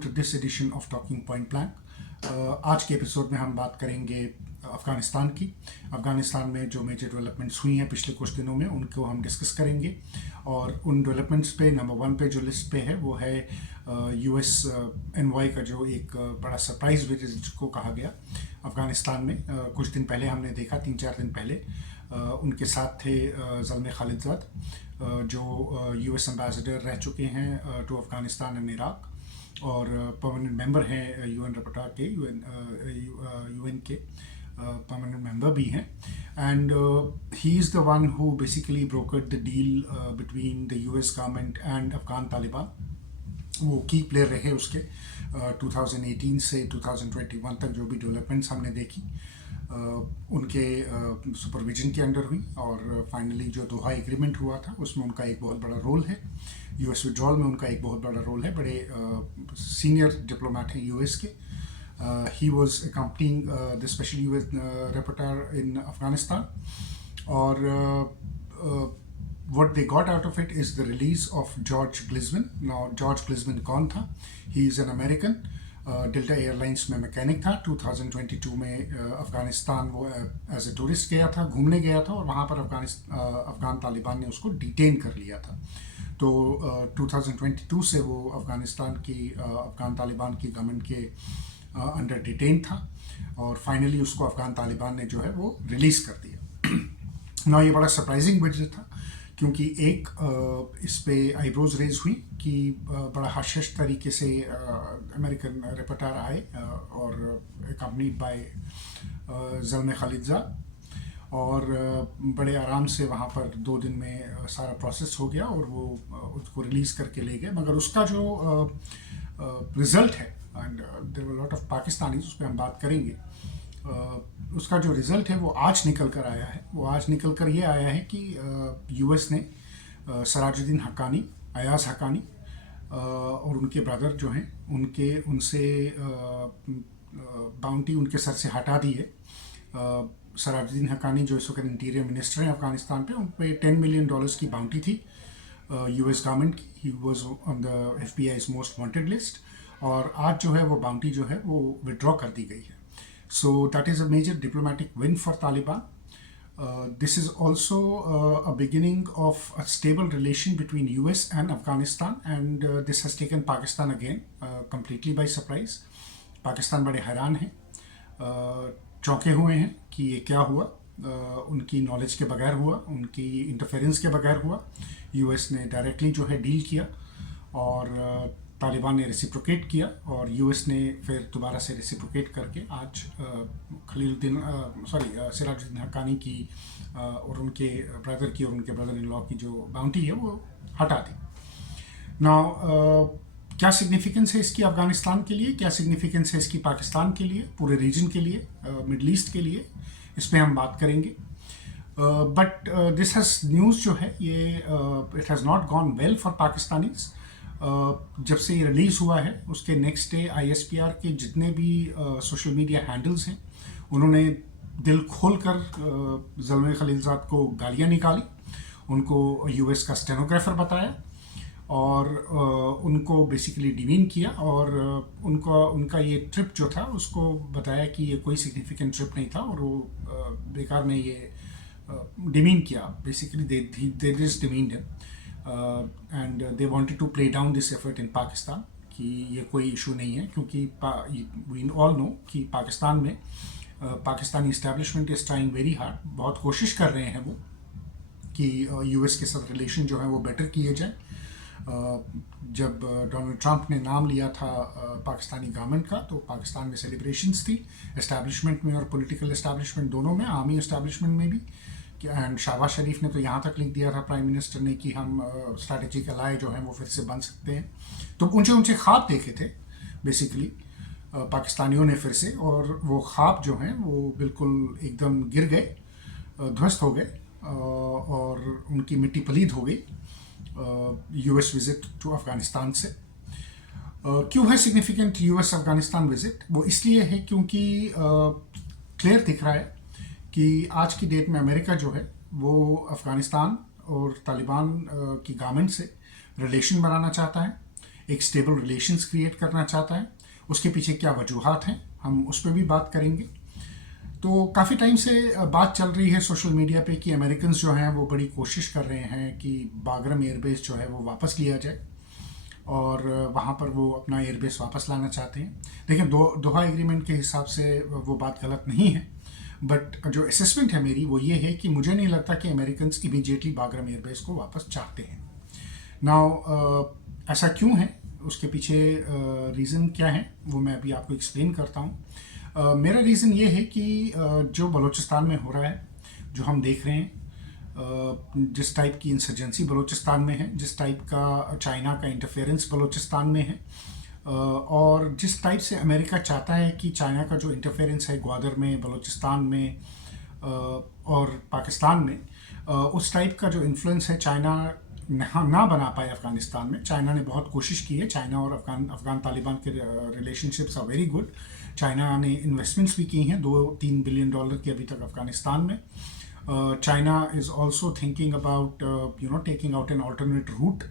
To this edition of talking point plan. आज के episode में हम बात करेंगे अफ़गानिस्तान की। अफ़गानिस्तान में जो मेजर डेवलपमेंट्स हुई हैं पिछले कुछ दिनों में उनको हम डिस्कस करेंगे, और उन डेवलपमेंट्स पे नंबर 1 पे जो लिस्ट पे है वो है यूएस एनवॉय का जो एक बड़ा सरप्राइज विजिट जिसको कहा गया अफ़गानिस्तान में। कुछ दिन पहले हमने देखा, 3-4 दिन पहले उनके साथ थे ज़ल्मे खालिलज़ाद, जो यूएस एम्बेसडर रह चुके हैं टू अफ़गानिस्तान एंड इराक, और परमानेंट मेंबर हैं यूएन रपटा के, यूएन के परमानेंट मेंबर भी हैं। And he is the one who basically brokered the deal between the US government and Afghan Taliban. वो की प्लेयर रहे उसके 2018 से 2021 तक। जो भी डेवलपमेंट्स हमने देखी उनके सुपरविजन के अंडर हुई, और फाइनली जो दोहा एग्रीमेंट हुआ था उसमें उनका एक बहुत बड़ा रोल है। यूएस विड्रॉल में उनका एक बहुत बड़ा रोल है। बड़े सीनियर डिप्लोमेट हैं यूएस के। He was accompanying the special US reporter in Afghanistan, और what they got out of it is the release of George Glisman. Now George Glisman कौन था? He is an American, delta airlines में mechanic था। 2022 में अफ़गानिस्तान वो as a tourist गया था, घूमने गया था, और वहाँ पर अफ़गान तालिबान ने उसको डिटेन कर लिया था। तो 2022 से वो अफ़गान तालिबान की गवर्नमेंट के अंडर डिटेन था, और फाइनली उसको अफ़गान तालिबान ने जो है वो रिलीज़ कर दिया। ना ये बड़ा सरप्राइजिंग विजिट था, क्योंकि एक इस पे आईब्रोज रेज हुई कि बड़ा हशश तरीके से अमेरिकन रिपोर्टर आए और अकम्पनीड बाय ज़ल्मे खालिलज़ाद, और बड़े आराम से वहाँ पर 2 दिन में सारा प्रोसेस हो गया और वो उसको रिलीज़ करके ले गए। मगर उसका जो रिज़ल्ट है, and there were lot of Pakistanis, उस पर हम बात करेंगे। उसका जो रिज़ल्ट है वो आज निकल कर आया है। वो आज निकल कर ये आया है कि यूएस ने सराजुद्दीन हक्कानी, अयाज़ हक्कानी और उनके ब्रदर जो हैं उनसे बाउंटी उनके सर से हटा दी है। सराजुद्दीन हक्कानी जो इस वक्त इंटीरियर मिनिस्टर हैं अफ़गानिस्तान पे, उन पर $10 मिलियन की बाउंटी थी यूएस गवर्नमेंट की। He was on the FBI's most wanted list, और आज जो है वो बाउंटी जो है वो विड्रॉ कर दी गई है। So that is a major diplomatic win for Taliban. This is also a beginning of a stable relation between US and Afghanistan, and this has taken Pakistan again completely by surprise. Pakistan बड़े हैरान हैं, चौंके हुए हैं कि ये क्या हुआ। उनकी नॉलेज के बगैर हुआ, उनकी इंटरफेरेंस के बगैर हुआ। यूएस ने डायरेक्टली जो है डील किया, और तालिबान ने रेसिप्रोकेट किया, और यूएस ने फिर दोबारा से रेसिप्रोकेट करके आज सिराजुद्दीन हक्कानी की और उनके ब्रदर की और उनके ब्रदर इन लॉ की जो बाउंटी है वो हटा दी। नाउ क्या सिग्निफिकेंस है इसकी अफ़गानिस्तान के लिए, क्या सिग्निफिकेंस है इसकी पाकिस्तान के लिए, पूरे रीजन के लिए, मिडल ईस्ट के लिए, इस पर हम बात करेंगे। बट दिस हैज़ न्यूज़ जो है ये it has not gone well for Pakistanis. जब से ये रिलीज़ हुआ है उसके नेक्स्ट डे ISPR के जितने भी सोशल मीडिया हैंडल्स हैं उन्होंने दिल खोल कर ज़ल्मे खालिलज़ाद को गालियाँ निकाली, उनको यूएस का स्टेनोग्राफर बताया, और उनको बेसिकली डिमीन किया, और उनका ये ट्रिप जो था उसको बताया कि ये कोई सिग्निफिकेंट ट्रिप नहीं था, और वो बेकार ने ये डिमीन किया। Basically they this demeaned him, and they wanted to play down this effort in Pakistan कि ये कोई इशू नहीं है, क्योंकि we all know कि पाकिस्तान में Pakistani establishment is trying very hard, बहुत कोशिश कर रहे हैं वो कि यूएस के साथ रिलेशन जो है वो बेटर किए जाए। जब डोनाल्ड ट्रंप ने नाम लिया था पाकिस्तानी गवर्नमेंट का, तो पाकिस्तान में सेलिब्रेशंस थी, इस्टेब्लिशमेंट में और पॉलिटिकल इस्टेब्लिशमेंट दोनों में, आर्मी इस्टेब्लिशमेंट में भी। एंड शहबाज शरीफ ने तो यहाँ तक लिख दिया था प्राइम मिनिस्टर ने कि हम स्ट्रैटेजिक अलाय जो हैं वो फिर से बन सकते हैं। तो ऊंचे ऊंचे ख्वाब देखे थे बेसिकली पाकिस्तानियों ने फिर से, और वो ख्वाब जो हैं वो बिल्कुल एकदम गिर गए, ध्वस्त हो गए, और उनकी मिट्टी पलीद हो गई यूएस विजिट टू अफ़गानिस्तान से। क्यों है सिग्निफिकेंट यूएस अफ़गानिस्तान विजिट? वो इसलिए है क्योंकि क्लियर दिख रहा है कि आज की डेट में अमेरिका जो है वो अफ़गानिस्तान और तालिबान की गवर्नमेंट से रिलेशन बनाना चाहता है। एक स्टेबल रिलेशंस क्रिएट करना चाहता है, उसके पीछे क्या वजूहात हैं, हम उस पर भी बात करेंगे। तो काफ़ी टाइम से बात चल रही है सोशल मीडिया पे कि अमेरिकन जो हैं वो बड़ी कोशिश कर रहे हैं कि बागरम एयरबेस जो है वो वापस लिया जाए और वहाँ पर वो अपना एयरबेस वापस लाना चाहते हैं। देखिए, दोहा एग्रीमेंट के हिसाब से वो बात गलत नहीं है, बट जो असेसमेंट है मेरी वो ये है कि मुझे नहीं लगता कि अमेरिकन इमीडिएटली बागरम एयरबेस को वापस चाहते हैं। नाउ ऐसा क्यों है, उसके पीछे रीज़न क्या है वो मैं अभी आपको एक्सप्लेन करता हूँ। मेरा रीज़न ये है कि जो बलूचिस्तान में हो रहा है, जो हम देख रहे हैं, जिस टाइप की इंसर्जेंसी बलूचिस्तान में है, जिस टाइप का चाइना का इंटरफेरेंस बलूचिस्तान में है, और जिस टाइप से अमेरिका चाहता है कि चाइना का जो इंटरफेरेंस है ग्वादर में, बलूचिस्तान में और पाकिस्तान में, उस टाइप का जो इन्फ्लुएंस है चाइना ना बना पाए अफ़गानिस्तान में। चाइना ने बहुत कोशिश की है, चाइना और अफ़गान तालिबान के relationships are very good. China ने इन्वेस्टमेंट्स भी की हैं $2-3 बिलियन की अभी तक अफ़गानिस्तान में। China is also thinking about taking out an alternate route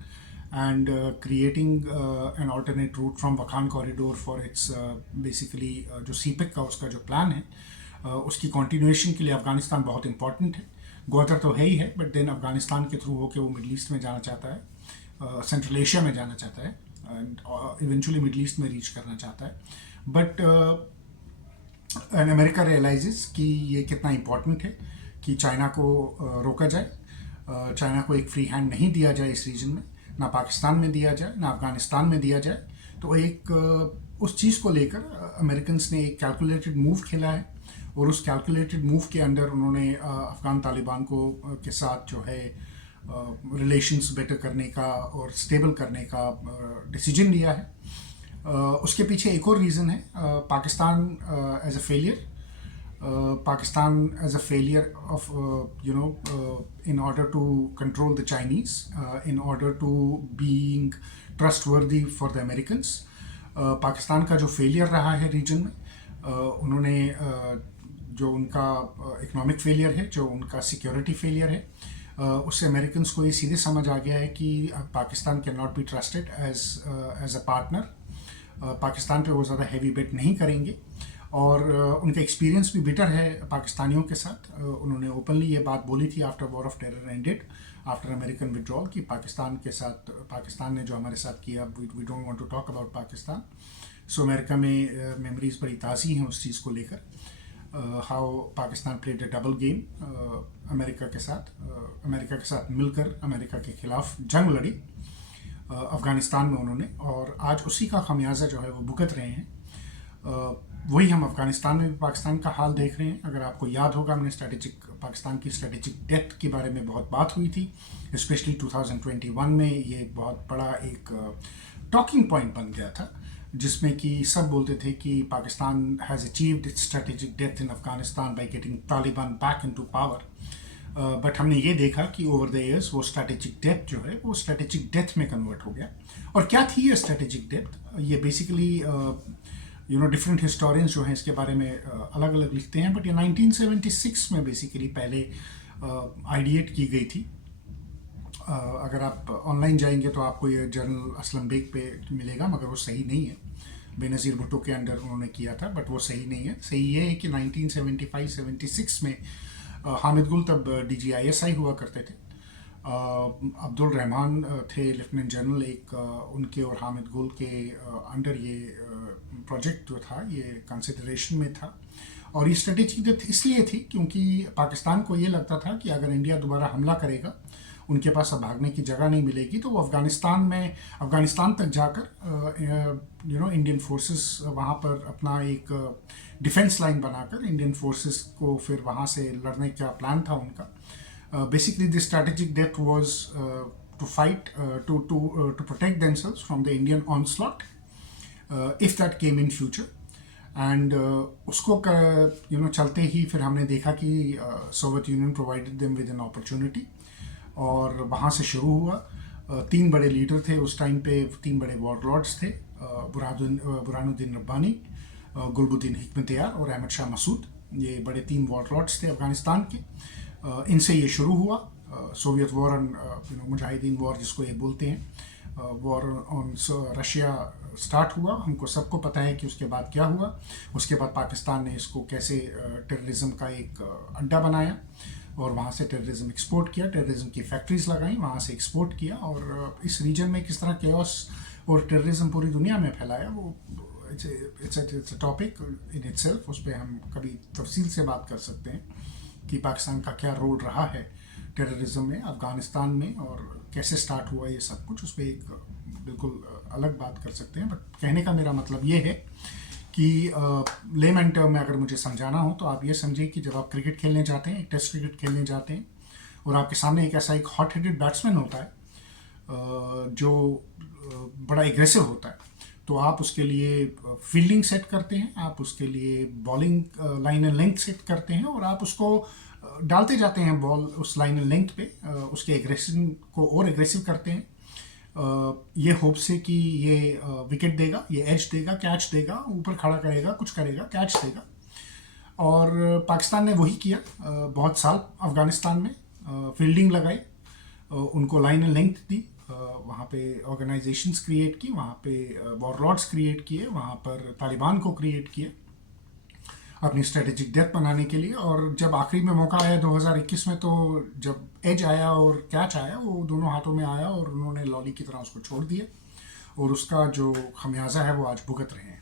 and creating an alternate route from Wakhan corridor for its basically जो CPEC का उसका जो प्लान है, उसकी कंटिन्यूएशन के लिए अफ़गानिस्तान बहुत इंपॉर्टेंट है। ग्वादर तो है ही है, बट देन अफ़गानिस्तान के थ्रू होकर वो मिडल ईस्ट में जाना चाहता है, सेंट्रल एशिया में जाना चाहता है एंड इवेंचुअली मिडल ईस्ट में रीच करना चाहता है। बट अमेरिका रियलाइजेस कि ये कितना इम्पॉर्टेंट है कि चाइना को रोका जाए, चाइना को एक फ्री हैंड नहीं दिया जाए इस रीजन में, ना पाकिस्तान में दिया जाए ना अफ़गानिस्तान में दिया जाए। तो एक उस चीज़ को लेकर अमेरिकन्स ने एक कैलकुलेटेड मूव खेला है और उस कैलकुलेटेड मूव के अंदर उन्होंने अफ़गान तालिबान को के साथ जो है रिलेशंस बेटर करने का और स्टेबल करने का डिसीजन लिया है। उसके पीछे एक और रीज़न है, Pakistan as a failure, Pakistan as a failure of in order to control the Chinese, in order to being trustworthy for the Americans. Pakistan का जो फेलियर रहा है रीजन में, उन्होंने जो उनका इकोनॉमिक फेलियर है, जो उनका सिक्योरिटी फेलियर है, उससे अमेरिकन्स को ये सीधे समझ आ गया है कि Pakistan can not be trusted as a partner. Pakistan पे वो ज़्यादा हैवी बेट नहीं करेंगे और उनका एक्सपीरियंस भी बिटर है पाकिस्तानियों के साथ। उन्होंने ओपनली ये बात बोली थी after war of terror ended, after American withdrawal, कि पाकिस्तान के साथ, पाकिस्तान ने जो हमारे साथ किया, we don't want to talk about Pakistan. So America में मेमोरीज बड़ी ताज़ी हैं उस चीज़ को लेकर, how Pakistan played a double game America के साथ मिलकर अमेरिका के खिलाफ जंग लड़ी अफ़गानिस्तान में उन्होंने, और आज उसी का खमियाजा जो है वो भुगत रहे हैं। वही हम अफ़गानिस्तान में भी पाकिस्तान का हाल देख रहे हैं। अगर आपको याद होगा, हमने पाकिस्तान की स्ट्रेटेजिक डेप्थ के बारे में बहुत बात हुई थी, स्पेशली 2021 में। ये बहुत बड़ा एक टॉकिंग पॉइंट बन गया था जिसमें कि सब बोलते थे कि Pakistan has achieved it's strategic depth in Afghanistan by getting Taliban back into power. But हमने ये देखा कि ओवर द ईयर्स वो स्ट्रेटेजिक डेप्थ जो है वो स्ट्रेटेजिक डेप्थ में कन्वर्ट हो गया। और क्या थी ये स्ट्रेटेजिक डेप्थ? ये बेसिकली डिफरेंट हिस्टोरियंस जो हैं इसके बारे में अलग अलग लिखते हैं, बट ये 1976 में बेसिकली पहले आइडिएट की गई थी। अगर आप ऑनलाइन जाएंगे तो आपको ये जर्नल असलम बेग पे मिलेगा, मगर वो सही नहीं है। बेनज़ीर भुट्टो के अंडर उन्होंने किया था, बट वो सही नहीं है। सही ये है कि 1975-76 में हामिद गुल तब DGISI हुआ करते थे, अब्दुल रहमान थे लेफ्टिनेंट जनरल, एक उनके और हामिद गुल के अंडर ये प्रोजेक्ट जो था ये कंसिडरेशन में था। और ये स्ट्रेटेजिक डेप्थ इसलिए थी क्योंकि पाकिस्तान को ये लगता था कि अगर इंडिया दोबारा हमला करेगा, उनके पास अब भागने की जगह नहीं मिलेगी, तो वो अफ़गानिस्तान तक जाकर इंडियन फोर्सेस वहाँ पर अपना एक डिफेंस लाइन बनाकर इंडियन फोर्सेस को फिर वहाँ से लड़ने का प्लान था उनका। Basically, the strategic depth was to fight, to protect themselves from the Indian onslaught, if that came in future. And उसको चलते ही फिर हमने देखा कि Soviet union provided them with an opportunity, और वहाँ से शुरू हुआ। 3 बड़े लीडर थे उस टाइम पे, 3 बड़े वॉरलॉर्ड्स थे, बुरहानुद्दीन रब्बानी, गुलबुद्दीन हिकमतयार और अहमद शाह मसूद। ये बड़े 3 वॉरलॉर्ड्स थे अफ़गानिस्तान के। इनसे ये शुरू हुआ Soviet war and Mujahideen war जिसको ये बोलते हैं। वॉर ऑन रशिया स्टार्ट हुआ, हमको सबको पता है कि उसके बाद क्या हुआ। उसके बाद पाकिस्तान ने इसको कैसे टेररिज्म का एक अड्डा बनाया और वहाँ से टेररिज्म एक्सपोर्ट किया, टेररिज्म की फैक्ट्रीज लगाई, वहाँ से एक्सपोर्ट किया, और इस रीजन में किस तरह केओस और टेररिज्म पूरी दुनिया में फैलाया, वो it's a topic in itself. उस पर हम कभी तफसील से बात कर सकते हैं कि पाकिस्तान का क्या रोल रहा है टेररिज्म में अफ़गानिस्तान में और कैसे स्टार्ट हुआ ये सब कुछ, उस पर एक बिल्कुल अलग बात कर सकते हैं। बट कहने का मेरा मतलब ये है कि लेमैन टर्म में अगर मुझे समझाना हो तो आप ये समझिए कि जब आप क्रिकेट खेलने जाते हैं, एक टेस्ट क्रिकेट खेलने जाते हैं, और आपके सामने एक ऐसा एक हॉट हेडेड बैट्समैन होता है जो बड़ा एग्रेसिव होता है, तो आप उसके लिए फील्डिंग सेट करते हैं, आप उसके लिए bowling line and length set करते हैं, और आप उसको डालते जाते हैं बॉल उस लाइन एंड लेंथ पे, उसके एग्रेशन को और एग्रेसिव करते हैं, ये होप से कि ये विकेट देगा, ये एज देगा, कैच देगा, ऊपर खड़ा करेगा, कुछ करेगा, कैच देगा। और पाकिस्तान ने वही किया बहुत साल अफ़गानिस्तान में, फील्डिंग लगाई, उनको लाइन एंड लेंथ दी, वहाँ पे ऑर्गेनाइजेशंस क्रिएट की, वहाँ पे वॉरलॉर्ड्स क्रिएट किए, वहाँ पर तालिबान को क्रिएट किया अपनी स्ट्रेटेजिक डेथ बनाने के लिए। और जब आखिरी में मौका आया 2021 में, तो जब एज आया और कैच आया, वो दोनों हाथों में आया और उन्होंने लॉली की तरह उसको छोड़ दिया, और उसका जो खमियाजा है वो आज भुगत रहे हैं।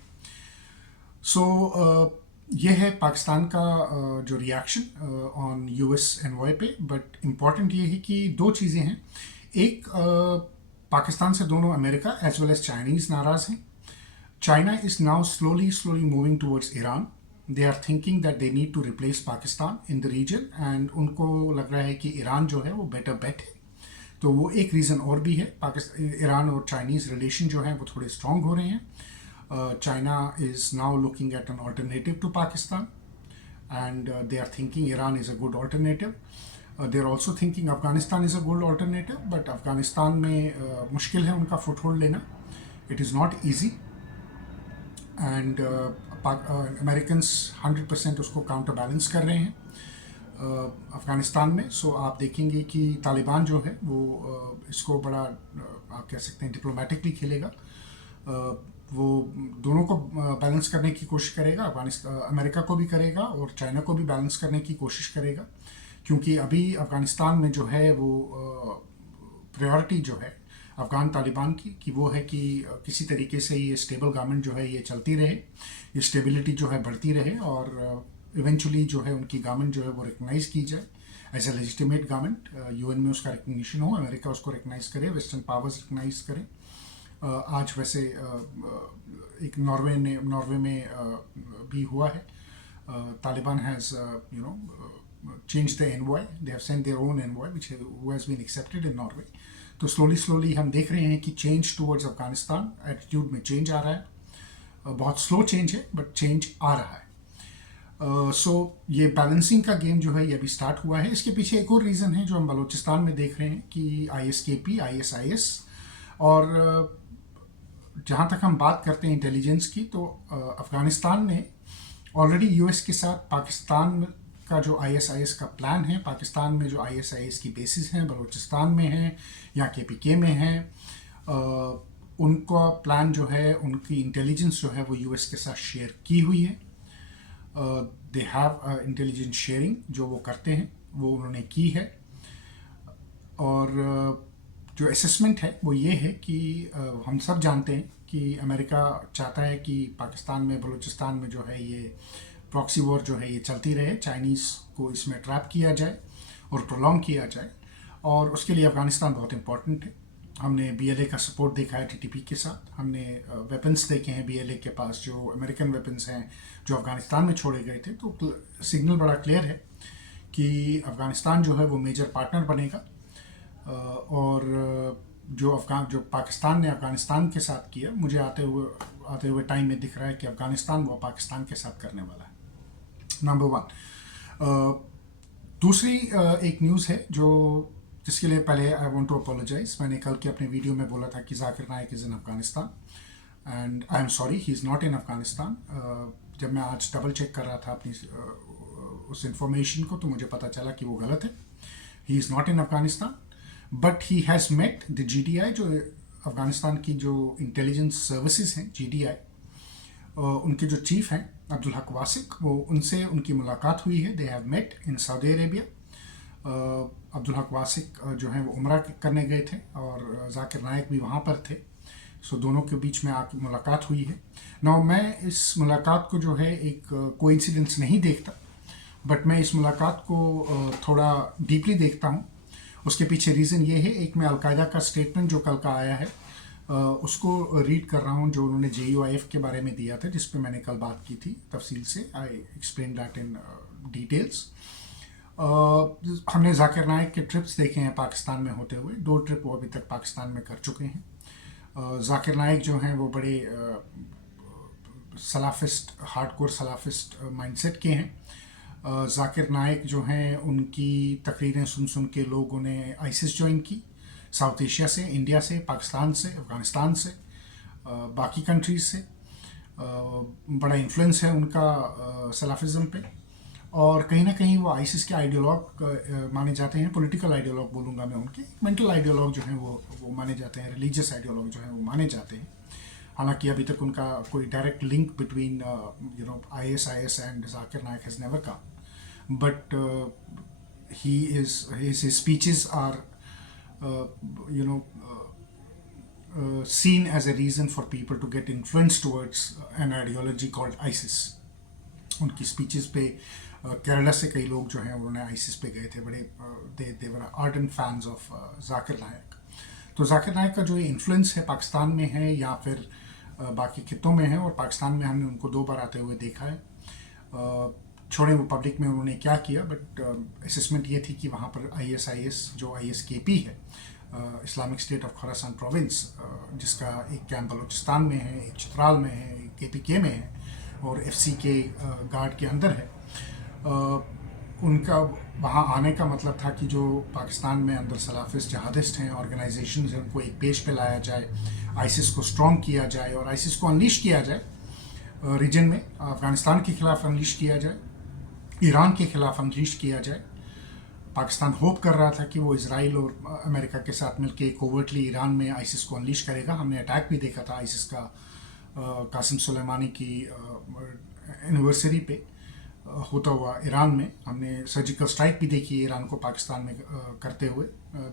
सो ये है पाकिस्तान का जो रिएक्शन ऑन यूएस एनवॉय पे। बट इम्पॉर्टेंट ये है कि दो चीज़ें हैं। एक, पाकिस्तान से दोनों America as well as Chinese नाराज़ हैं। China is now slowly moving towards Iran. They are thinking that they need to replace Pakistan in the region, and उनको लग रहा है कि ईरान जो है वो बेटर बेट है। तो वो एक रीज़न और भी है। पाकिस्तान, ईरान और चाइनीज़ रिलेशन जो है वो थोड़े स्ट्रॉन्ग हो रहे हैं। China is now looking at an alternative to Pakistan, and they are thinking Iran is a good alternative. They are also thinking Afghanistan is a good alternative, but Afghanistan में मुश्किल है उनका फुटहोल्ड लेना. It is not easy, and Americans 100% उसको counter balance कर रहे हैं अफ़गानिस्तान में. सो आप देखेंगे कि तालिबान जो है वो इसको बड़ा आप कह सकते हैं डिप्लोमेटिकली खेलेगा. वो दोनों को बैलेंस करने की कोशिश करेगा, अमेरिका को भी करेगा और चाइना को भी बैलेंस करने की कोशिश करेगा, क्योंकि अभी अफ़गानिस्तान में जो है वो प्रायोरिटी जो है अफ़गान तालिबान की कि वो है कि किसी तरीके से ये स्टेबल गवर्नमेंट जो है ये चलती रहे, ये स्टेबिलिटी जो है बढ़ती रहे, और इवेंचुअली जो है उनकी गवर्नमेंट जो है वो रिकग्नाइज़ की जाए as a legitimate government. UN में उसका रिकग्निशन हो, अमेरिका उसको रिकग्नाइज़ करे, वेस्टर्न पावर्स रिकग्नाइज़ करें. आज वैसे एक नॉर्वे में भी हुआ है. Taliban has changed the envoy. They have sent their own envoy who has been accepted in Norway. तो स्लोली हम देख रहे हैं कि चेंज टूवर्ड्स अफगानिस्तान, एटीट्यूड में चेंज आ रहा है. बहुत स्लो चेंज है बट चेंज आ रहा है. सो ये बैलेंसिंग का गेम जो है ये अभी स्टार्ट हुआ है. इसके पीछे एक और रीज़न है जो हम बलूचिस्तान में देख रहे हैं कि ISKP, ISIS, और जहाँ तक हम बात करते हैं इंटेलिजेंस की, तो अफ़गानिस्तान ने ऑलरेडी यूएस के साथ पाकिस्तान का जो ISIS का प्लान है, पाकिस्तान में जो ISIS की बेसिस हैं बलूचिस्तान में हैं या KPK में हैं, उनका प्लान जो है, उनकी इंटेलिजेंस जो है वो यूएस के साथ शेयर की हुई है. दे हैव इंटेलिजेंस शेयरिंग जो वो करते हैं वो उन्होंने की है. और जो असेसमेंट है वो ये है कि हम सब जानते हैं कि अमेरिका चाहता है कि पाकिस्तान में, बलूचिस्तान में जो है ये प्रॉक्सी वॉर जो है ये चलती रहे, चाइनीज़ को इसमें ट्रैप किया जाए और प्रोलॉन्ग किया जाए, और उसके लिए अफ़गानिस्तान बहुत इम्पॉर्टेंट है. हमने BLA का सपोर्ट देखा है TTP के साथ. हमने वेपन्स देखे हैं BLA के पास, जो अमेरिकन वेपन्स हैं जो अफ़गानिस्तान में छोड़े गए थे. तो सिग्नल बड़ा क्लियर है कि अफ़गानिस्तान जो है वो मेजर पार्टनर बनेगा. और जो पाकिस्तान ने अफ़गानिस्तान के साथ किया, मुझे आते हुए टाइम में दिख रहा है कि अफ़गानिस्तान वो पाकिस्तान के साथ करने वाला है. नंबर 1. दूसरी एक न्यूज़ है जिसके लिए पहले आई वांट टू अपोलोजाइज. मैंने कल के अपने वीडियो में बोला था कि Zakir Naik is in Afghanistan, and I am sorry, he is not in Afghanistan. जब मैं आज डबल चेक कर रहा था अपनी उस इंफॉर्मेशन को, तो मुझे पता चला कि वो गलत है. He is not in Afghanistan, but he has met the GDI, जो अफ़गानिस्तान की जो इंटेलिजेंस सर्विसेज हैं, GDI, उनके जो चीफ हैं अब्दुल हक वासिक, वो उनसे उनकी मुलाकात हुई है। They have met in Saudi Arabia. Abdul Haq Wasiq जो हैं वो उम्रा करने गए थे और जाकिर नाइक भी वहाँ पर थे। सो दोनों के बीच में आके मुलाकात हुई है। नाउ मैं इस मुलाकात को जो है एक कोइंसिडेंस नहीं देखता, बट मैं इस मुलाकात को थोड़ा डीपली देखता हूँ। उसके पीछे रीज़न ये है, एक मैं अलकायदा का स्टेटमेंट जो कल का आया है उसको रीड कर रहा हूँ, जो उन्होंने JUIF के बारे में दिया था, जिस पे मैंने कल बात की थी तफसील से। I explain that in details. हमने जाकिर नाइक के ट्रिप्स देखे हैं पाकिस्तान में होते हुए। 2 ट्रिप वो अभी तक पाकिस्तान में कर चुके हैं। जाकिर नाइक जो हैं वो बड़े सलाफिस्ट, हार्डकोर सलाफिस्ट माइंडसेट के हैं। जाकिर नाइक जो हैं उनकी तकरीरें सुन सुन के लोगों ने ISIS ज्वाइन की, साउथ एशिया से, इंडिया से, पाकिस्तान से, अफ़गानिस्तान से, बाकी कंट्रीज़ से। बड़ा इन्फ्लुएंस है उनका सलाफिज़म पे, और कहीं ना कहीं वो ISIS के आइडियोलॉग माने जाते हैं। पॉलिटिकल आइडियोलॉग बोलूँगा मैं उनके, मेंटल आइडियोलॉग जो हैं वो माने जाते हैं, रिलीजियस आइडियोलॉग जो हैं वो माने जाते हैं। हालांकि अभी तक उनका कोई direct link between ISIS and Zakir Naik has never come, but his speeches are seen as a reason for people to get influenced towards an ideology called ISIS. उनकी स्पीचेस पे केरला से कई लोग जो हैं उन्होंने ISIS पे गए थे, बड़े they were ardent fans of Zakir Naik. तो जाकिर नाइक का जो इन्फ्लुएंस है पाकिस्तान में है या फिर बाकी खित्तों में है, और पाकिस्तान में हमने उनको 2 बार आते हुए देखा है। छोड़े वो पब्लिक में उन्होंने क्या किया, बट असेसमेंट ये थी कि वहाँ पर ISIS जो ISKP है, Islamic state of Khorasan province, जिसका एक कैंप बलूचिस्तान में है, एक चित्राल में है, एक KPK में है और FC के गार्ड के अंदर है। उनका वहाँ आने का मतलब था कि जो पाकिस्तान में अंदर सलाफिस्ट जहादिस्ट हैं, ऑर्गेनाइजेशन हैं, उनको एक पेज पे लाया जाए, ISIS को स्ट्रॉन्ग किया जाए और ISIS को अनलीश किया जाए रीजन में। अफ़गानिस्तान के खिलाफ अनलीश किया जाए, ईरान के खिलाफ अनलीश किया जाए। पाकिस्तान होप कर रहा था कि वो इजराइल और अमेरिका के साथ मिलकर कोवर्टली ईरान में ISIS को अनलीश करेगा। हमने अटैक भी देखा था ISIS का कासिम सुलेमानी की एनिवर्सरी पे होता हुआ ईरान में। हमने सर्जिकल स्ट्राइक भी देखी ईरान को पाकिस्तान में करते हुए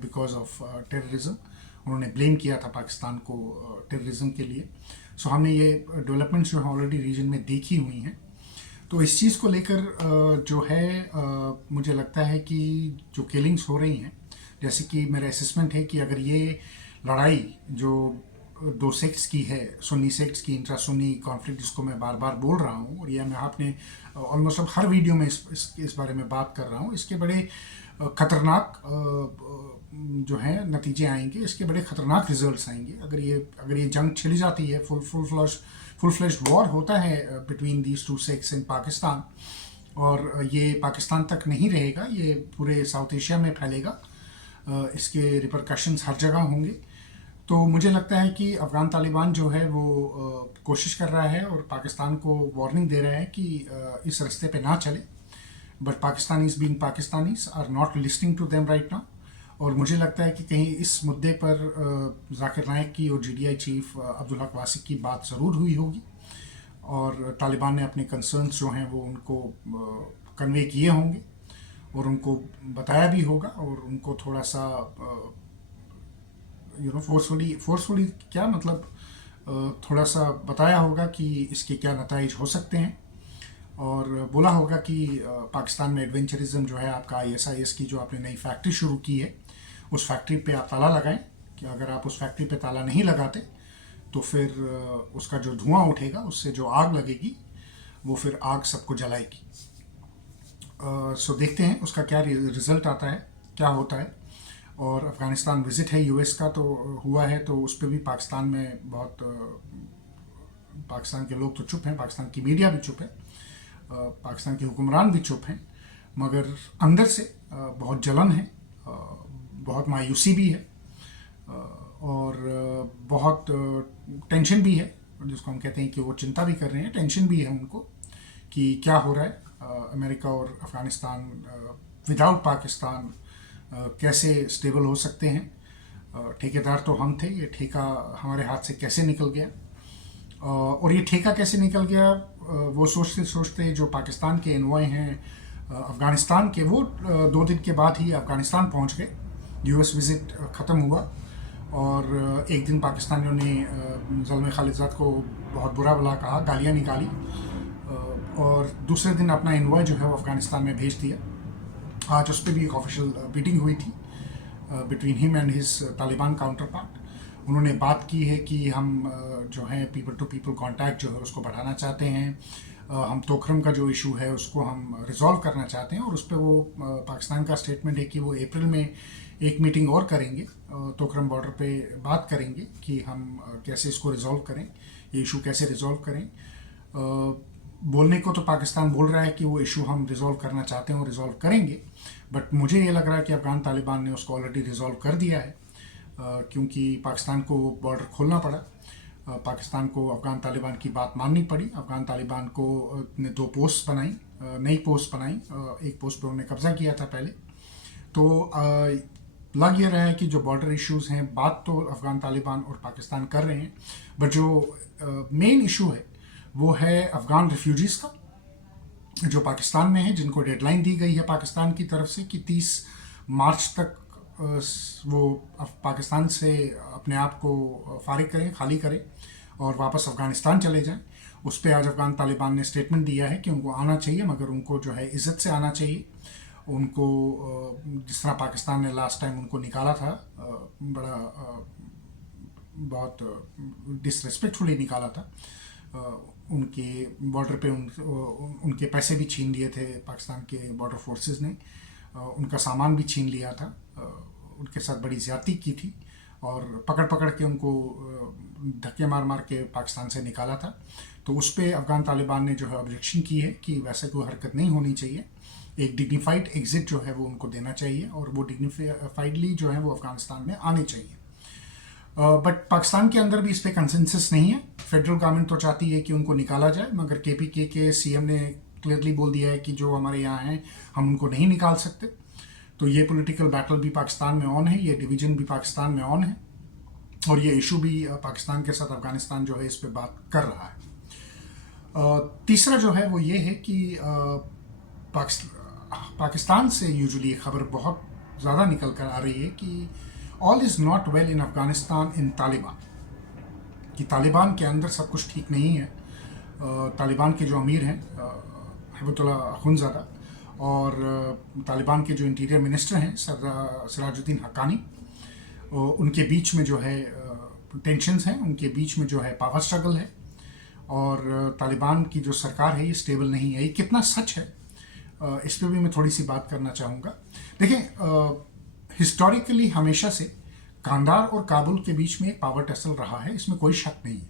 बिकॉज ऑफ टेररिज्म। उन्होंने ब्लेम किया था पाकिस्तान को टेररिज्म के लिए। सो हमने ये डेवलपमेंट्स जो है ऑलरेडी रीजन में देखी हुई हैं। तो इस चीज़ को लेकर जो है मुझे लगता है कि जो किलिंग्स हो रही हैं, जैसे कि मेरा असेसमेंट है कि अगर ये लड़ाई जो 2 सेक्ट्स की है, सुन्नी सेक्ट्स की, इंट्रा सुन्नी कॉन्फ्लिक्ट, जिसको मैं बार बार बोल रहा हूँ और ये मैं आपने ऑलमोस्ट अब हर वीडियो में इस बारे में बात कर रहा हूँ, इसके बड़े ख़तरनाक जो है नतीजे आएंगे, इसके बड़े ख़तरनाक रिजल्ट्स आएंगे। अगर ये जंग छिड़ जाती है, फुल फ्लैश्ड वॉर होता है बिटवीन दीज 2 सेक्ट्स इन पाकिस्तान, और ये पाकिस्तान तक नहीं रहेगा, ये पूरे साउथ एशिया में फैलेगा, इसके रिपरकशंस हर जगह होंगे। तो मुझे लगता है कि अफ़गान तालिबान जो है वो कोशिश कर रहा है और पाकिस्तान को वार्निंग दे रहा है कि इस रास्ते पे ना चले, but Pakistanis being Pakistanis are not listening to them right now. और मुझे लगता है कि कहीं इस मुद्दे पर जाकिर नाइक की और GDI चीफ अब्दुल हक वासिक की बात ज़रूर हुई होगी, और तालिबान ने अपने कंसर्न्स जो हैं वो उनको कन्वे किए होंगे और उनको बताया भी होगा, और उनको थोड़ा सा फोर्सफुली क्या मतलब थोड़ा सा बताया होगा कि इसके क्या नताइज हो सकते हैं, और बोला होगा कि पाकिस्तान में एडवेंचरिज्म जो है आपका ISIS की जो आपने नई फैक्ट्री शुरू की है, उस फैक्ट्री पे आप ताला लगाएं, कि अगर आप उस फैक्ट्री पे ताला नहीं लगाते तो फिर उसका जो धुआं उठेगा, उससे जो आग लगेगी, वो फिर आग सबको जलाएगी। सो देखते हैं उसका क्या रिज़ल्ट आता है, क्या होता है। और अफ़गानिस्तान विज़िट है US का तो हुआ है, तो उस पर भी पाकिस्तान में बहुत पाकिस्तान के लोग तो चुप हैं, पाकिस्तान की मीडिया भी चुप है, पाकिस्तान के हुक्मरान भी चुप हैं, मगर अंदर से बहुत जलन है, बहुत मायूसी भी है, और बहुत टेंशन भी है, जिसको हम कहते हैं कि वो चिंता भी कर रहे हैं, टेंशन भी है उनको कि क्या हो रहा है। अमेरिका और अफ़गानिस्तान विदाउट पाकिस्तान कैसे स्टेबल हो सकते हैं, ठेकेदार तो हम थे, ये ठेका हमारे हाथ से कैसे निकल गया। और ये ठेका कैसे निकल गया, वो सोचते सोचते जो पाकिस्तान के एनवॉय हैं अफ़गानिस्तान के, वो 2 दिन के बाद ही अफ़गानिस्तान पहुंच गए। यूएस विज़िट ख़त्म हुआ और एक दिन पाकिस्तानियों ने ज़ल्म खालिज़ाद को बहुत बुरा भला कहा, गालियाँ निकाली, और दूसरे दिन अपना एनवॉय जो है वो अफ़गानिस्तान में भेज दिया। आज उस पर भी एक ऑफिशियल मीटिंग हुई थी between him and his Taliban counter part. उन्होंने बात की है कि हम जो है पीपल टू पीपल कांटेक्ट जो है उसको बढ़ाना चाहते हैं। हम तोकरम का जो इशू है उसको हम रिजॉल्व करना चाहते हैं, और उस पर वो पाकिस्तान का स्टेटमेंट है कि वो अप्रैल में एक मीटिंग और करेंगे, तोकरम बॉर्डर पे बात करेंगे कि हम कैसे इसको रिजॉल्व करें, ये इशू कैसे रिजॉल्व करें। बोलने को तो पाकिस्तान बोल रहा है कि वो इशू हम रिजॉल्व करना चाहते हैं और रिजॉल्व करेंगे, बट मुझे ये लग रहा है कि अफगान तालिबान ने उसको ऑलरेडी रिजॉल्व कर दिया है, क्योंकि पाकिस्तान को वो बॉर्डर खोलना पड़ा। पाकिस्तान को अफगान तालिबान की बात माननी पड़ी। अफगान तालिबान को ने 2 पोस्ट बनाई, नई पोस्ट बनाई। एक पोस्ट पर उन्होंने कब्जा किया था पहले। तो लग ये रहा है कि जो बॉर्डर इश्यूज़ हैं, बात तो अफगान तालिबान और पाकिस्तान कर रहे हैं, बट जो मेन इशू है वो है अफगान रिफ्यूजीज़ का, जो पाकिस्तान में है, जिनको डेडलाइन दी गई है पाकिस्तान की तरफ से कि 30 मार्च तक वो पाकिस्तान से अपने आप को फारिग करें, खाली करें और वापस अफ़गानिस्तान चले जाएं। उस पर आज अफ़गान तालिबान ने स्टेटमेंट दिया है कि उनको आना चाहिए, मगर उनको जो है इज़्ज़त से आना चाहिए। उनको जिस तरह पाकिस्तान ने लास्ट टाइम उनको निकाला था, बहुत डिसरेस्पेक्टफुली निकाला था। उनके बॉर्डर पे उनके पैसे भी छीन लिए थे पाकिस्तान के बॉर्डर फोर्सेस ने, उनका सामान भी छीन लिया था, उनके साथ बड़ी ज़्यादती की थी और पकड़ पकड़ के उनको धक्के मार मार के पाकिस्तान से निकाला था। तो उस पर अफ़गान तालिबान ने जो है ऑब्जेक्शन की है कि वैसे कोई हरकत नहीं होनी चाहिए, एक डिग्निफाइड एग्ज़िट जो है वो उनको देना चाहिए और वो डिग्निफाइडली जो है वो अफ़गानिस्तान में आने चाहिए। बट पाकिस्तान के अंदर भी इस पर कंसेंसस नहीं है। फेडरल गवर्नमेंट तो चाहती है कि उनको निकाला जाए, मगर केपीके के सीएम ने क्लियरली बोल दिया है कि जो हमारे यहाँ हैं हम उनको नहीं निकाल सकते। तो ये पॉलिटिकल बैटल भी पाकिस्तान में ऑन है, ये डिवीज़न भी पाकिस्तान में ऑन है, और ये इशू भी पाकिस्तान के साथ अफ़गानिस्तान जो है इस पर बात कर रहा है। तीसरा जो है वो ये है कि पाकिस्तान से यूजुअली खबर बहुत ज़्यादा निकल कर आ रही है कि all is not well in Afghanistan in Taliban, कि तालिबान के अंदर सब कुछ ठीक नहीं है। तालिबान के जो अमीर हैं हिबतुल्लाह अखुंज़ादा, और तालिबान के जो इंटीरियर मिनिस्टर हैं सिराजुद्दीन हक्कानी, उनके बीच में जो है टेंशन्स हैं, उनके बीच में जो है पावर स्ट्रगल है, और तालिबान की जो सरकार है ये स्टेबल नहीं है। ये कितना सच है इस पर भी मैं थोड़ी सी बात करना चाहूँगा। देखें, हिस्टोरिकली हमेशा से कांदार और काबुल के बीच में एक पावर टसल रहा है, इसमें कोई शक नहीं है।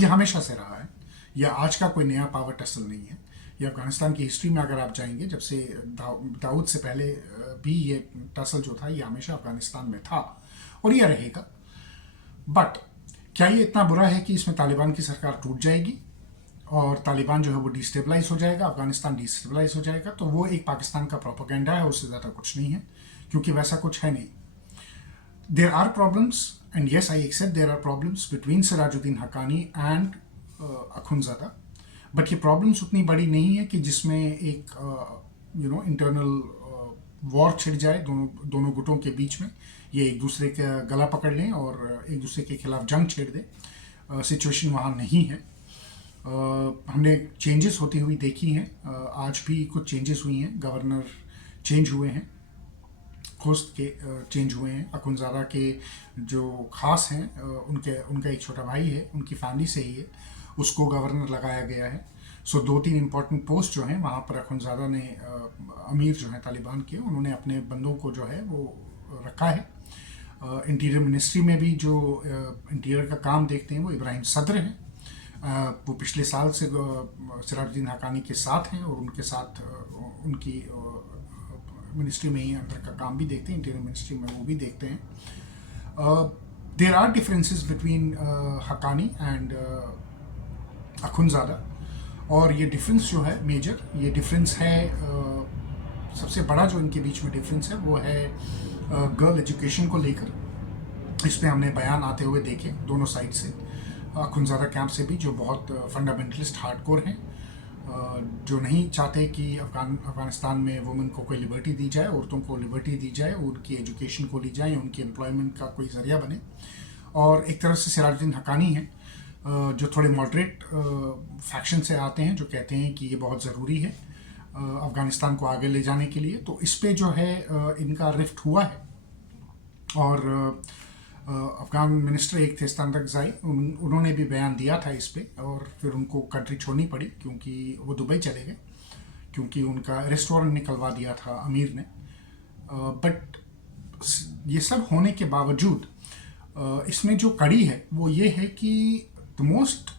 ये हमेशा से रहा है, यह आज का कोई नया पावर टसल नहीं है। ये अफ़गानिस्तान की हिस्ट्री में अगर आप जाएंगे, जब से दाऊद से पहले भी ये टसल जो था ये हमेशा अफ़गानिस्तान में था और यह रहेगा। बट क्या ये इतना बुरा है कि इसमें तालिबान की सरकार टूट जाएगी और तालिबान जो है वो डिस्टेबलाइज हो जाएगा, अफ़गानिस्तान डिस्टेबलाइज हो जाएगा? तो वो एक पाकिस्तान का प्रोपेगेंडा है, उससे ज़्यादा कुछ नहीं है, क्योंकि वैसा कुछ है नहीं। There are problems, and yes I accept there are problems between Sirajuddin Haqqani and Akhundzada, but ये प्रॉब्लम्स उतनी बड़ी नहीं है कि जिसमें एक इंटरनल वॉर छिड़ जाए दोनों गुटों के बीच में, ये एक दूसरे का गला पकड़ लें और एक दूसरे के खिलाफ जंग छेड़ दें। सिचुएशन वहाँ नहीं है। हमने चेंजेस होती हुई देखी हैं, आज भी कुछ चेंजेस हुई हैं, गवर्नर चेंज हुए हैं, खोस्त के चेंज हुए हैं। अखुंज़ादा के जो खास हैं उनका एक छोटा भाई है, उनकी फैमिली से ही है, उसको गवर्नर लगाया गया है। सो 2-3 इम्पॉर्टेंट पोस्ट जो हैं वहाँ पर अखुंज़ादा ने, अमीर जो हैं तालिबान के, उन्होंने अपने बंदों को जो है वो रखा है। इंटीरियर मिनिस्ट्री में भी जो इंटीरियर का काम देखते हैं वो इब्राहिम सदर हैं, वो पिछले साल से सिराजुद्दीन हक्कानी के साथ हैं और उनके साथ उनकी मिनिस्ट्री में ही अंदर का काम भी देखते हैं, इंटीरियर मिनिस्ट्री में वो भी देखते हैं। There are differences between Haqqani and Akhundzada, और ये डिफरेंस जो है मेजर, ये डिफरेंस है सबसे बड़ा जो इनके बीच में डिफरेंस है वो है गर्ल एजुकेशन को लेकर। इस पर हमने बयान आते हुए देखे दोनों साइड से, अखुनज़ादा कैंप से भी, जो बहुत फंडामेंटलिस्ट हार्डकोर हैं, जो नहीं चाहते कि अफ़गानिस्तान में वुमेन को कोई लिबर्टी दी जाए, औरतों को लिबर्टी दी जाए, उनकी एजुकेशन को ली जाए, उनकी एम्प्लॉयमेंट का कोई ज़रिया बने। और एक तरफ से सिराजुद्दीन हक्कानी है, जो थोड़े मॉडरेट फैक्शन से आते हैं, जो कहते हैं कि ये बहुत ज़रूरी है अफ़गानिस्तान को आगे ले जाने के लिए। तो इस पे जो है इनका रिफ्ट हुआ है। और अफ़गान मिनिस्टर एक थे स्तंदकज़ाई, उन्होंने भी बयान दिया था इस पे, और फिर उनको कंट्री छोड़नी पड़ी क्योंकि वो दुबई चले गए, क्योंकि उनका अरेस्ट वारंट निकलवा दिया था अमीर ने। बट ये सब होने के बावजूद इसमें जो कड़ी है वो ये है कि the most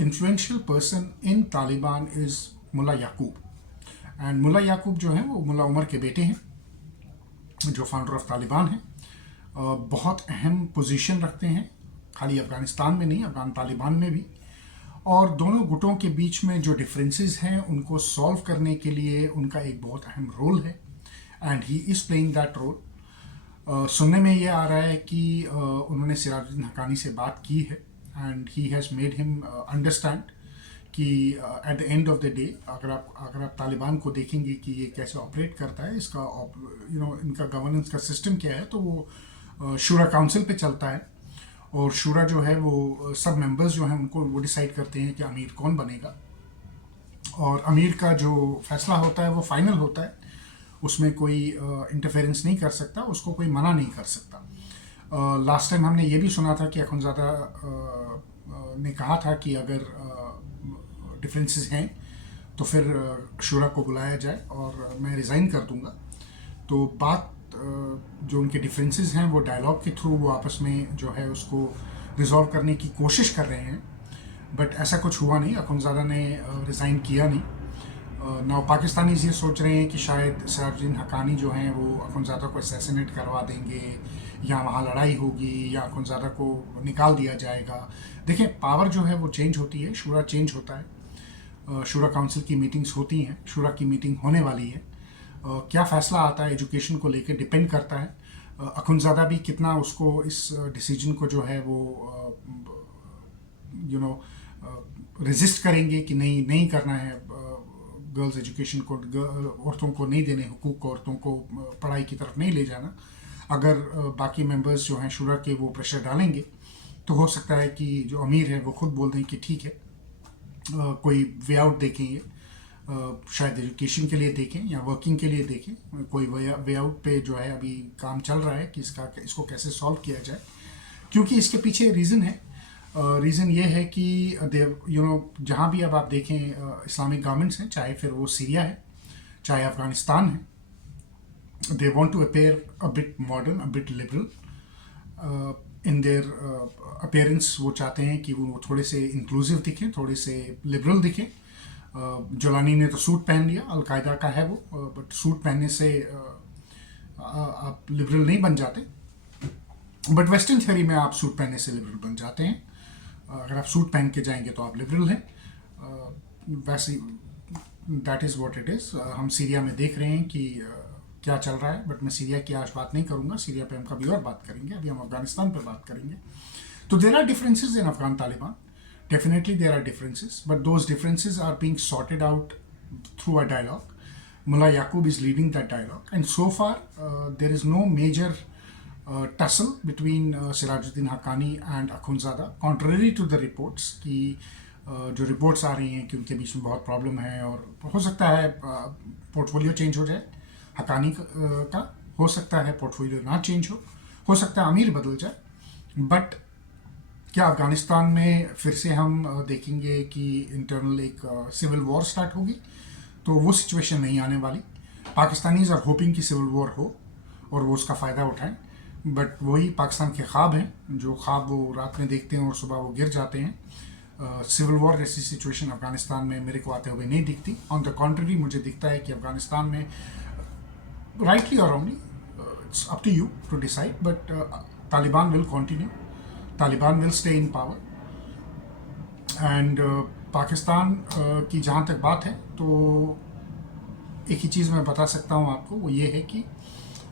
influential person in Taliban is Mullah Yaqoob. And Mullah Yaqoob जो हैं वो मुल्ला उमर के बेटे हैं, जो फाउंडर ऑफ तालिबान हैं। बहुत अहम पोजीशन रखते हैं, खाली अफ़गानिस्तान में नहीं, अफ़गान तालिबान में भी। और दोनों गुटों के बीच में जो डिफरेंसेस हैं उनको सॉल्व करने के लिए उनका एक बहुत अहम रोल है, and he is playing that role. सुनने में ये आ रहा है कि उन्होंने सिराजुद्दीन हक्कानी से बात की है, and he has made him understand कि at the end of the day अगर आप तालिबान को देखेंगे कि ये कैसे ऑपरेट करता है, इसका इनका गवर्नेंस का सिस्टम क्या है, तो वो शूरा काउंसिल पे चलता है। और शूरा जो है वो सब मेंबर्स जो हैं उनको वो डिसाइड करते हैं कि अमीर कौन बनेगा, और अमीर का जो फैसला होता है वो फाइनल होता है, उसमें कोई इंटरफेरेंस नहीं कर सकता, उसको कोई मना नहीं कर सकता। लास्ट टाइम हमने ये भी सुना था कि अखुनज़ादा ने कहा था कि अगर डिफरेंसेस हैं तो फिर शूरा को बुलाया जाए और मैं रिज़ाइन कर दूंगा। तो बात जो उनके डिफरेंसेस हैं वो डायलॉग के थ्रू वो आपस में जो है उसको रिजॉल्व करने की कोशिश कर रहे हैं, बट ऐसा कुछ हुआ नहीं। अखुनज़ादा ने रिज़ाइन किया नहीं। नाउ पाकिस्तानीज़ ये सोच रहे हैं कि शायद सिराजुद्दीन हक्कानी जो हैं वो अखुनज़ादा को असैसिनेट करवा देंगे, या वहाँ लड़ाई होगी, या अखुनज़ादा को निकाल दिया जाएगा। देखिए, पावर जो है वो चेंज होती है, शूरा चेंज होता है, शूरा काउंसिल की मीटिंग्स होती हैं, शूरा की मीटिंग होने वाली है। क्या फ़ैसला आता है एजुकेशन को लेकर डिपेंड करता है। अखुनज़ादा भी कितना उसको इस डिसीजन को जो है वो रेजिस्ट करेंगे कि नहीं करना है, गर्ल्स एजुकेशन को, औरतों को नहीं देने हुकूक, औरतों को पढ़ाई की तरफ नहीं ले जाना। अगर बाकी मेंबर्स जो हैं शूरा के वो प्रेशर डालेंगे तो हो सकता है कि जो अमीर है वो खुद बोल दें कि ठीक है, कोई वे आउट देखें, ये शायद एजुकेशन के लिए देखें या वर्किंग के लिए देखें। कोई वे आउट पे जो है अभी काम चल रहा है कि इसको कैसे सॉल्व किया जाए, क्योंकि इसके पीछे रीज़न है। रीज़न ये है कि जहाँ भी अब आप देखें इस्लामिक गवर्नमेंट्स हैं, चाहे फिर वो सीरिया है, चाहे अफ़गानिस्तान है, they want to appear a bit modern, a bit liberal in their appearance। वो चाहते हैं कि वो थोड़े से इंक्लूसिव दिखें, थोड़े से लिबरल दिखें। जोलानी ने तो सूट पहन लिया, अलकायदा का है वो, बट सूट पहनने से आप लिबरल नहीं बन जाते, बट वेस्टर्न थ्योरी में आप सूट पहनने से लिबरल बन जाते हैं। अगर आप सूट पहन के जाएंगे तो आप लिबरल हैं। वैसे that is what it is. हम सीरिया में देख रहे हैं कि क्या चल रहा है, बट मैं सीरिया की आज बात नहीं करूंगा, सीरिया पे हम कभी और बात करेंगे, अभी हम अफगानिस्तान पे बात करेंगे। तो there are differences in Afghan Taliban, definitely there are differences, but those differences are being sorted out through a dialogue. Mullah Yaqoob is leading that dialogue, and so far there is no major tussle between Sirajuddin Haqqani and Akhundzada, contrary to the reports कि जो reports आ रही हैं कि उनके बीच में बहुत problem है, और हो सकता है पोर्टफोलियो चेंज हो जाए हक्कानी का, हो सकता है पोर्टफोलियो ना चेंज हो सकता है अमीर बदल जाए। बट क्या अफ़गानिस्तान में फिर से हम देखेंगे कि इंटरनल एक सिविल वॉर स्टार्ट होगी? तो वो सिचुएशन नहीं आने वाली। पाकिस्तानीज़ आर होपिंग कि सिविल वॉर हो और वो उसका फ़ायदा उठाएं, बट वही पाकिस्तान के ख्वाब हैं, जो ख्वाब वो रात में देखते हैं और सुबह वो गिर जाते हैं। सिविल वॉर जैसी सिचुएशन अफ़गानिस्तान में मेरे को आते हुए नहीं दिखती। ऑन द कॉन्ट्ररी मुझे दिखता है कि अफ़गानिस्तान में राइटली और wrongly, it's up to you to decide, but Taliban will continue, Taliban will stay in power. And Pakistan की जहाँ तक बात है, तो एक ही चीज़ मैं बता सकता हूँ आपको, वो ये है कि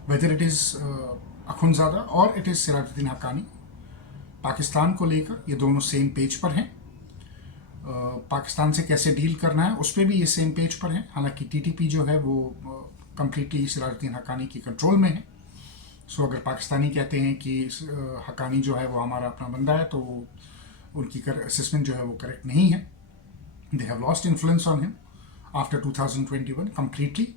वेदर इट इज़ अखुंज़ादा और इट इज़ सिराजुद्दीन हक्कानी। पाकिस्तान को लेकर ये दोनों सेम पेज पर हैं। पाकिस्तान से कैसे डील करना है उस पर भी ये सेम पेज पर हैं। हालांकि टीटीपी जो है वो कम्प्लीटली सिराजुद्दीन हक्कानी की कंट्रोल में है। सो अगर पाकिस्तानी कहते हैं कि हक्कानी जो है वो हमारा अपना बंदा है तो उनकी असेसमेंट जो है वो करेक्ट नहीं है। They have lost influence on him after 2021 completely.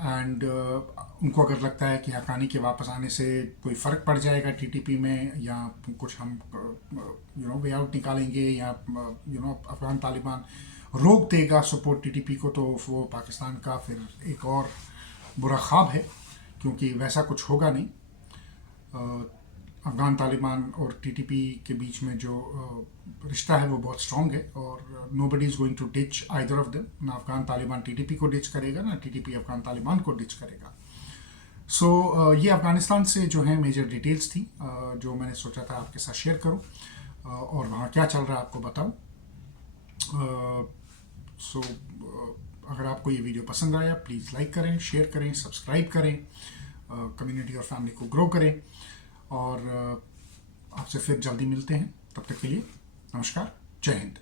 And उनको अगर लगता है कि हक्कानी के वापस आने से कोई फ़र्क पड़ जाएगा टीटीपी में या कुछ हम वे आउट निकालेंगे या अफगान तालिबान रोक देगा सपोर्ट टीटीपी को, तो वो पाकिस्तान का फिर एक और बुरा ख्वाब है, क्योंकि वैसा कुछ होगा नहीं। अफगान तालिबान और टीटीपी के बीच में जो रिश्ता है वो बहुत स्ट्रॉन्ग है और nobody is going to ditch either of them. ना अफगान तालिबान टीटीपी को डिच करेगा, ना टीटीपी अफगान तालिबान को डिच करेगा। सो ये अफ़गानिस्तान से जो है मेजर डिटेल्स थी जो मैंने सोचा था आपके साथ शेयर करूं और वहाँ क्या चल रहा है आपको बताऊं। सो अगर आपको ये वीडियो पसंद आया प्लीज़ लाइक करें, शेयर करें, सब्सक्राइब करें, कम्युनिटी और फैमिली को ग्रो करें और आपसे फिर जल्दी मिलते हैं। तब तक के लिए नमस्कार, जय हिंद।